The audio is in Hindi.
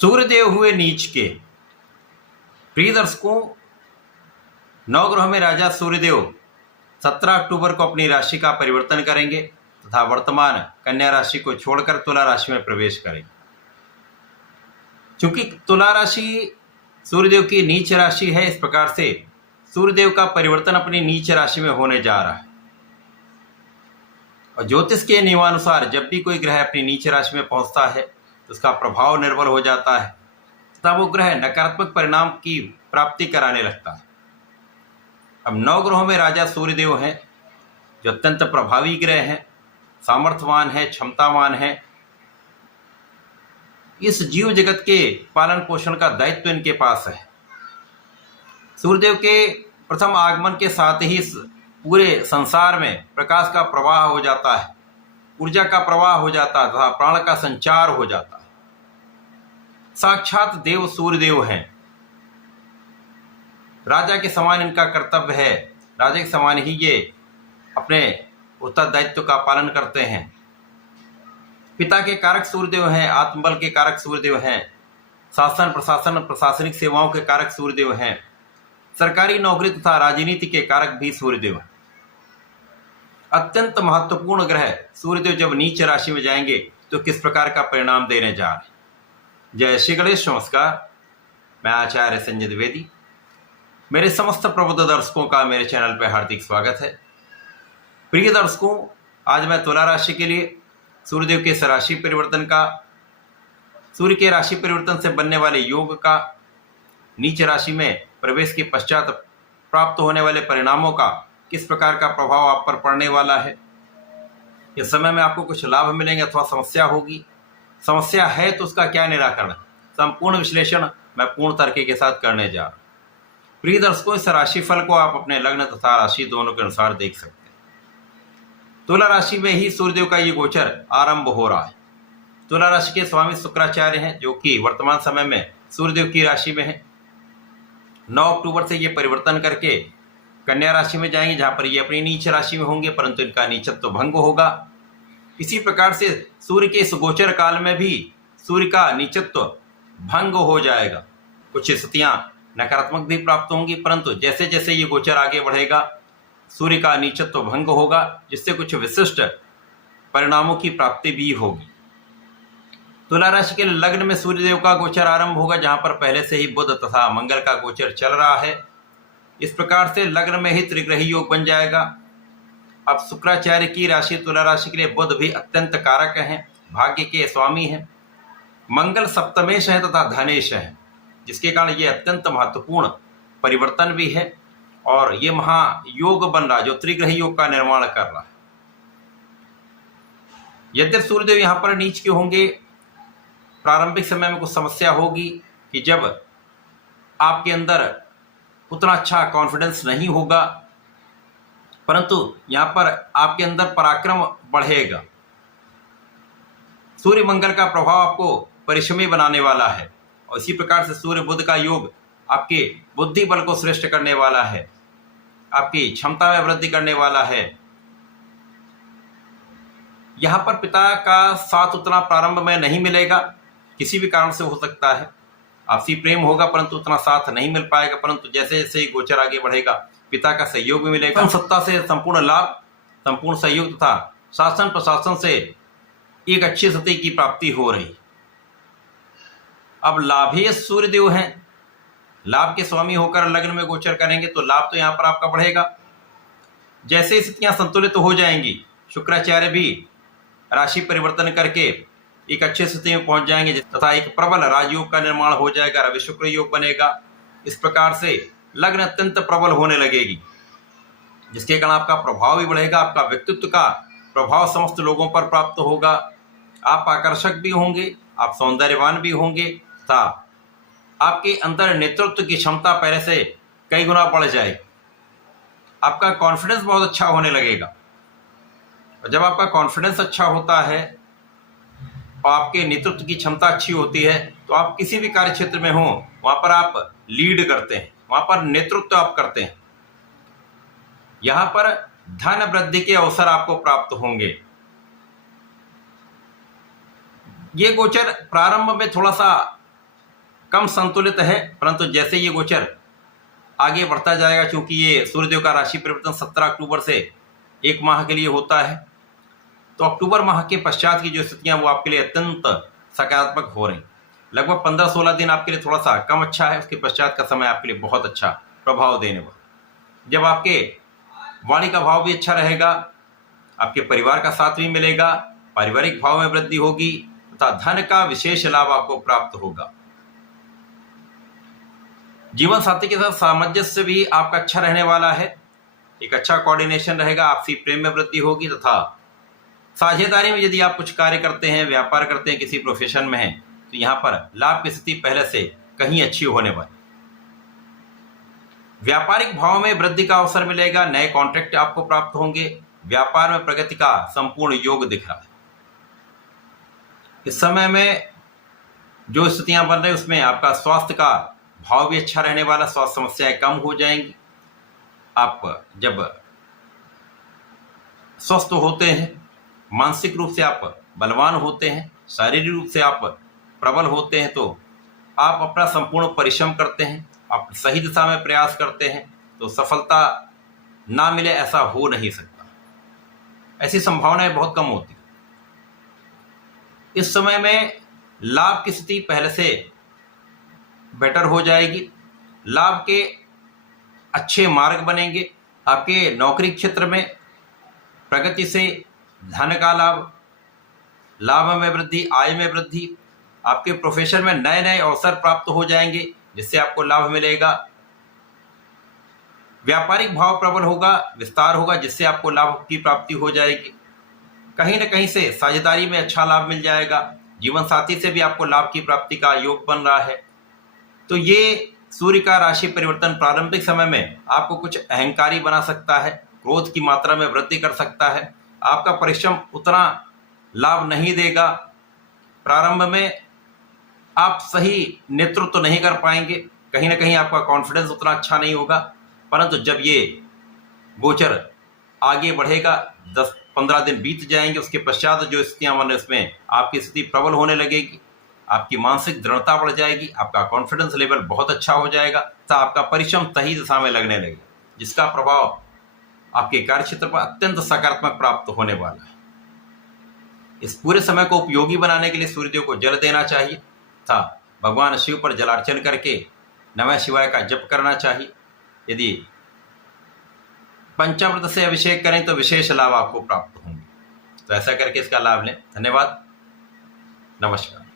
सूर्यदेव हुए नीच के। प्रिय दर्शकों, नवग्रह में राजा सूर्यदेव 17 अक्टूबर को अपनी राशि का परिवर्तन करेंगे तथा वर्तमान कन्या राशि को छोड़कर तुला राशि में प्रवेश करेंगे। चूंकि तुला राशि सूर्यदेव की नीच राशि है, इस प्रकार से सूर्यदेव का परिवर्तन अपनी नीच राशि में होने जा रहा है। और ज्योतिष के नियमानुसार जब भी कोई ग्रह अपनी नीच राशि में पहुंचता है तो उसका प्रभाव निर्बल हो जाता है तथा वो ग्रह नकारात्मक परिणाम की प्राप्ति कराने लगता है। अब नवग्रहों में राजा सूर्यदेव हैं, जो अत्यंत प्रभावी ग्रह हैं, सामर्थ्यवान है, क्षमतावान है। इस जीव जगत के पालन पोषण का दायित्व इनके पास है। सूर्यदेव के प्रथम आगमन के साथ ही इस पूरे संसार में प्रकाश का प्रवाह हो जाता है, ऊर्जा का प्रवाह हो जाता है तथा प्राण का संचार हो जाता है। साक्षात देव सूर्यदेव हैं। राजा के समान इनका कर्तव्य है, राजा के समान ही ये अपने उत्तरदायित्व का पालन करते हैं। पिता के कारक सूर्यदेव हैं, आत्मबल के कारक सूर्यदेव हैं, शासन प्रशासन प्रशासनिक सेवाओं के कारक सूर्यदेव हैं, सरकारी नौकरी तथा राजनीति के कारक भी सूर्यदेव हैं। अत्यंत महत्वपूर्ण ग्रह सूर्यदेव जब नीच राशि में जाएंगे तो किस प्रकार का परिणाम देने जा रहे हैं। जय श्री गणेश, नमस्कार। मैं आचार्य संजय द्विवेदी। मेरे समस्त प्रबुद्ध दर्शकों का मेरे चैनल पर हार्दिक स्वागत है। प्रिय दर्शकों, आज मैं तुला राशि के लिए सूर्यदेव के राशि परिवर्तन का, सूर्य के राशि परिवर्तन से बनने वाले योग का, नीच राशि में प्रवेश के पश्चात प्राप्त होने वाले परिणामों का किस प्रकार का प्रभाव आप पर पड़ने वाला है, इस समय में आपको कुछ लाभ मिलेंगे अथवा समस्या होगी, समस्या है तो उसका क्या निराकरण, संपूर्ण विश्लेषण मैं पूर्ण तर्क के साथ करने जा रहा हूं। प्रिय दर्शकों, इस राशिफल को आप अपने लग्न तथा राशि दोनों के अनुसार देख सकते हैं। तुला राशि में ही सूर्यदेव का ये गोचर आरंभ हो रहा है। तुला राशि के स्वामी शुक्राचार्य हैं, जो कि वर्तमान समय में सूर्यदेव की राशि में है। 9 अक्टूबर से ये परिवर्तन करके कन्या राशि में जाएंगे, जहां पर ये अपनी नीच राशि में होंगे, परंतु इनका नीचत्व भंग होगा। इसी प्रकार से सूर्य के इस गोचर काल में भी सूर्य का नीचत्व भंग हो जाएगा। कुछ स्थितियां नकारात्मक भी प्राप्त होंगी, परंतु जैसे जैसे ये गोचर आगे बढ़ेगा सूर्य का नीचत्व भंग होगा, जिससे कुछ विशिष्ट परिणामों की प्राप्ति भी होगी। तुला राशि के लग्न में सूर्यदेव का गोचर आरंभ होगा, जहां पर पहले से ही बुध तथा मंगल का गोचर चल रहा है। इस प्रकार से लग्न में ही त्रिग्रही योग बन जाएगा। अब शुक्राचार्य की राशि तुला राशि के लिए बुध भी अत्यंत कारक हैं, भाग्य के स्वामी हैं। मंगल सप्तमेश है तथा धनेश है, जिसके कारण ये अत्यंत महत्वपूर्ण परिवर्तन भी है और ये महायोग बन रहा, जो त्रिग्रही योग का निर्माण कर रहा है। यद्यपि सूर्यदेव यहाँ पर नीच के होंगे, प्रारंभिक समय में कुछ समस्या होगी कि जब आपके अंदर उतना अच्छा कॉन्फिडेंस नहीं होगा, परंतु यहाँ पर आपके अंदर पराक्रम बढ़ेगा। सूर्य मंगल का प्रभाव आपको परिश्रमी बनाने वाला है और इसी प्रकार से सूर्य बुध का योग आपके बुद्धि बल को श्रेष्ठ करने वाला है, आपकी क्षमता में वृद्धि करने वाला है। यहाँ पर पिता का साथ उतना प्रारंभ में नहीं मिलेगा, किसी भी कारण से हो सकता है। आपसी प्रेम होगा परंतु उतना साथ नहीं मिल पाएगा, परंतु जैसे जैसे ही गोचर आगे बढ़ेगा पिता का सहयोग भी मिलेगा। सत्ता से संपूर्ण लाभ, संपूर्ण सहयोग तथा शासन प्रशासन से एक अच्छी स्थिति की प्राप्ति हो रही। अब लाभेश सूर्यदेव हैं, लाभ के स्वामी होकर लग्न में गोचर करेंगे तो लाभ तो यहाँ पर आपका बढ़ेगा। जैसे स्थितियां संतुलित हो जाएंगी, शुक्राचार्य भी राशि परिवर्तन करके एक अच्छी स्थिति में पहुंच जाएंगे तथा एक प्रबल राजयोग का निर्माण हो जाएगा, रवि शुक्र योग बनेगा। इस प्रकार से लग्न अत्यंत प्रबल होने लगेगी, जिसके कारण आपका प्रभाव भी बढ़ेगा, आपका व्यक्तित्व का प्रभाव समस्त लोगों पर प्राप्त होगा। आप आकर्षक भी होंगे, आप सौंदर्यवान भी होंगे तथा आपके अंदर नेतृत्व की क्षमता पहले से कई गुना बढ़ जाएगी। आपका कॉन्फिडेंस बहुत अच्छा होने लगेगा और जब आपका कॉन्फिडेंस अच्छा होता है और आपके नेतृत्व की क्षमता अच्छी होती है तो आप किसी भी कार्य क्षेत्र में हो वहां पर आप लीड करते हैं, वहां पर नेतृत्व आप करते हैं। यहां पर धन वृद्धि के अवसर आपको प्राप्त होंगे। ये गोचर प्रारंभ में थोड़ा सा कम संतुलित है, परंतु जैसे ये गोचर आगे बढ़ता जाएगा, क्योंकि ये सूर्यदेव का राशि परिवर्तन 17 अक्टूबर से 1 माह के लिए होता है, तो अक्टूबर माह के पश्चात की जो स्थितियां वो आपके लिए अत्यंत सकारात्मक हो रही। लगभग 15-16 दिन आपके लिए थोड़ा सा कम अच्छा है, उसके पश्चात का समय आपके लिए बहुत अच्छा प्रभाव देने वाला। जब आपके वाणी का भाव भी अच्छा रहेगा, आपके परिवार का साथ भी मिलेगा, पारिवारिक भाव में वृद्धि होगी तथा धन का विशेष लाभ आपको प्राप्त होगा। जीवन साथी के साथ सामंजस्य भी आपका अच्छा रहने वाला है, एक अच्छा कोऑर्डिनेशन रहेगा, आपसी प्रेम में वृद्धि होगी तथा साझेदारी में यदि आप कुछ कार्य करते हैं, व्यापार करते हैं, किसी प्रोफेशन में हैं, तो यहाँ पर लाभ की स्थिति पहले से कहीं अच्छी होने वाली। व्यापारिक भाव में वृद्धि का अवसर मिलेगा, नए कॉन्ट्रैक्ट आपको प्राप्त होंगे, व्यापार में प्रगति का संपूर्ण योग दिख रहा है। इस समय में जो स्थितियां बन रही उसमें आपका स्वास्थ्य का भाव भी अच्छा रहने वाला, स्वास्थ्य समस्याएं कम हो जाएंगी। आप जब स्वस्थ होते हैं, मानसिक रूप से आप बलवान होते हैं, शारीरिक रूप से आप प्रबल होते हैं, तो आप अपना संपूर्ण परिश्रम करते हैं, आप सही दिशा में प्रयास करते हैं, तो सफलता ना मिले ऐसा हो नहीं सकता, ऐसी संभावनाएं बहुत कम होती। इस समय में लाभ की स्थिति पहले से बेटर हो जाएगी, लाभ के अच्छे मार्ग बनेंगे, आपके नौकरी क्षेत्र में प्रगति से धन का लाभ, लाभ में वृद्धि, आय में वृद्धि, आपके प्रोफेशन में नए नए अवसर प्राप्त हो जाएंगे जिससे आपको लाभ मिलेगा। व्यापारिक भाव प्रबल होगा, विस्तार होगा जिससे आपको लाभ की प्राप्ति हो जाएगी। कहीं न कहीं से साझेदारी में अच्छा लाभ मिल जाएगा, जीवन साथी से भी आपको लाभ की प्राप्ति का योग बन रहा है। तो ये सूर्य का राशि परिवर्तन प्रारंभिक समय में आपको कुछ अहंकारी बना सकता है, क्रोध की मात्रा में वृद्धि कर सकता है, आपका परिश्रम उतना लाभ नहीं देगा। प्रारंभ में आप सही नेतृत्व तो नहीं कर पाएंगे, कहीं ना कहीं आपका कॉन्फिडेंस उतना अच्छा नहीं होगा, परंतु जब ये गोचर आगे बढ़ेगा, 10-15 दिन बीत जाएंगे, उसके पश्चात जो स्थितियां बन रही उसमें आपकी स्थिति प्रबल होने लगेगी, आपकी मानसिक दृढ़ता बढ़ जाएगी, आपका कॉन्फिडेंस लेवल बहुत अच्छा हो जाएगा तथा आपका परिश्रम सही दिशा में लगने लगेगा, जिसका प्रभाव आपके कार्यक्षेत्र पर अत्यंत सकारात्मक प्राप्त होने वाला है। इस पूरे समय को उपयोगी बनाने के लिए सूर्यदेव को जल देना चाहिए तथा भगवान शिव पर जलार्चन करके नमः शिवाय का जप करना चाहिए। यदि पंचामृत से अभिषेक करें तो विशेष लाभ आपको प्राप्त होंगे। तो ऐसा करके इसका लाभ लें। धन्यवाद, नमस्कार।